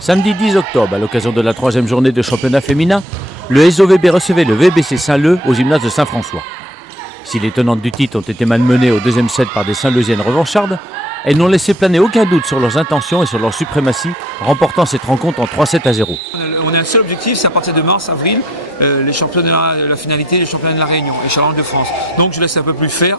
Samedi 10 octobre, à l'occasion de la 3e journée de championnat féminin, le SOVB recevait le VBC Saint-Leu au gymnase de Saint-François. Si les tenantes du titre ont été malmenées au deuxième set par des Saint-Leusiennes revanchardes, elles n'ont laissé planer aucun doute sur leurs intentions et sur leur suprématie, remportant cette rencontre en 3-7-0. On a un seul objectif, c'est à partir de mars-avril, les championnats, la finalité, les championnats de la Réunion, les challenges de France. Donc je laisse un peu plus faire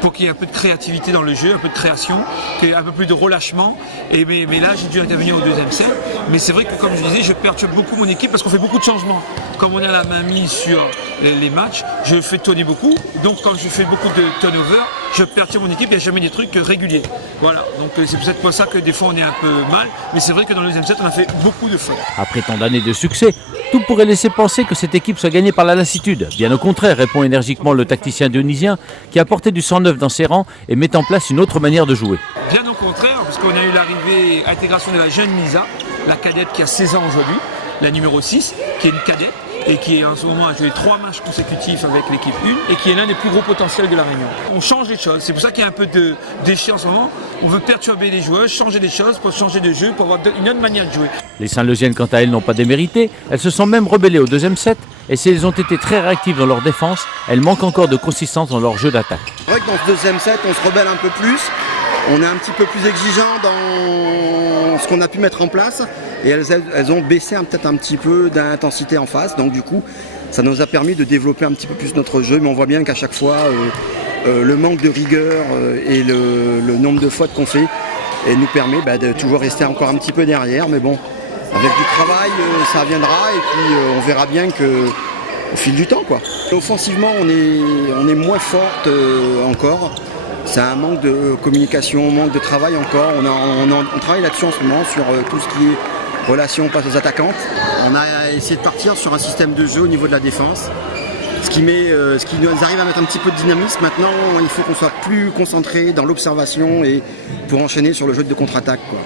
pour qu'il y ait un peu de créativité dans le jeu, un peu de création, un peu plus de relâchement. Mais là, j'ai dû intervenir au deuxième set. Mais c'est vrai que, comme je disais, je perturbe beaucoup mon équipe parce qu'on fait beaucoup de changements. Comme on a la main mise sur les matchs, je fais tourner beaucoup. Donc quand je fais beaucoup de turnover, je perturbe mon équipe, il n'y a jamais des trucs réguliers. Voilà, donc c'est peut-être pour ça que des fois on est un peu mal. Mais c'est vrai que dans le deuxième set, on a fait beaucoup de fautes. Après tant d'années de succès, tout pourrait laisser penser que cette équipe soit gagnée par la lassitude. Bien au contraire, répond énergiquement le tacticien dionysien qui a apporté du sang neuf dans ses rangs et met en place une autre manière de jouer. Bien au contraire, parce qu'on a eu l'arrivée, intégration de la jeune Lisa, la cadette qui a 16 ans aujourd'hui, la numéro 6, qui est une cadette et qui en ce moment a joué 3 matchs consécutifs avec l'équipe 1 et qui est l'un des plus gros potentiels de la Réunion. On change les choses, c'est pour ça qu'il y a un peu de déchets en ce moment. On veut perturber les joueurs, changer des choses pour changer de jeu, pour avoir une autre manière de jouer. Les Saint-Leusiennes, quant à elles, n'ont pas démérité. Elles se sont même rebellées au deuxième set et si elles ont été très réactives dans leur défense, elles manquent encore de consistance dans leur jeu d'attaque. C'est vrai que dans ce deuxième set, on se rebelle un peu plus. On est un petit peu plus exigeant dans ce qu'on a pu mettre en place et elles ont baissé peut-être un petit peu d'intensité en face, donc du coup ça nous a permis de développer un petit peu plus notre jeu, mais on voit bien qu'à chaque fois le manque de rigueur et le nombre de fautes qu'on fait nous permet de toujours rester encore un petit peu derrière, mais bon, avec du travail ça viendra et puis on verra bien au fil du temps, quoi. Offensivement on est moins forte encore. C'est un manque de communication, un manque de travail encore. On travaille là-dessus en ce moment sur tout ce qui est relation face aux attaquantes. On a essayé de partir sur un système de jeu au niveau de la défense, ce qui nous arrive à mettre un petit peu de dynamisme. Maintenant, il faut qu'on soit plus concentré dans l'observation et pour enchaîner sur le jeu de contre-attaque, quoi.